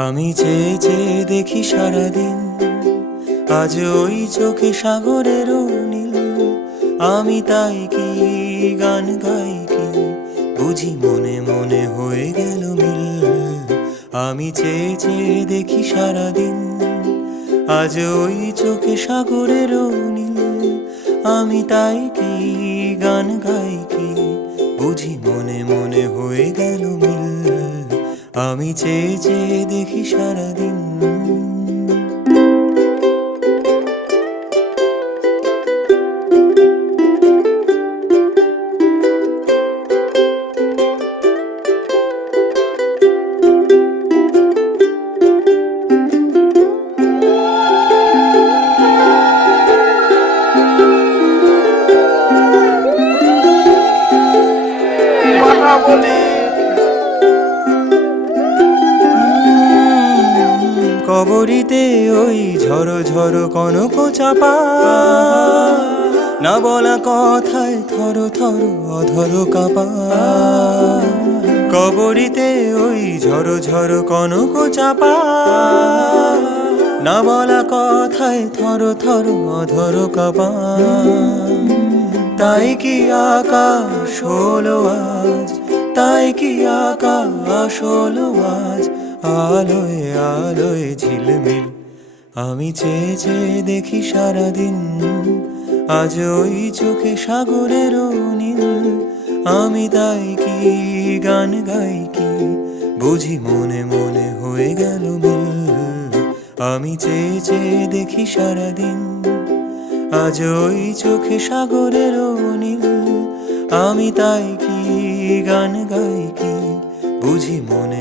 আমি চেয়ে চেয়ে দেখি সারাদিন, আজ ওই চোখে সাগরের নীল। আমি তাই কি গান গাই কি, বুঝি মনে মনে হয়ে গেল মিল। আমি চেয়ে চেয়ে দেখি সারাদিন, আজ ওই চোখে সাগরের নীল। আমি তাই কি গান গাই কি, বুঝি মনে মনে হয়ে গেল মিল। আমি চেয়ে চেয়ে দেখি সারাদিন। কবরিতে ওই ঝড়ো ঝড়ো কনক চাপা, না বলা কথায় থর থর অধর কাপা। কবরিতে ওই ঝড়ো ঝড়ো কনক চাপা, না বলা কথায় থর থর অধর কাপা। তাই কি আকাশ হলো আজ, তাই কি আকাশ হলো আজ, আলোয় আলোয় ঝিলমিল। আমি চেয়ে চেয়ে দেখি সারাদিন, আজ ওই চোখে সাগরের নীল। আমি তাই কি গান গাই কি, বুঝি মনে মনে হয়ে গেল মিল। আমি চেয়ে চেয়ে দেখি সারাদিন, আজ ওই চোখে সাগরের নীল। আমি তাই কি গান গাই কি, বুঝি মনে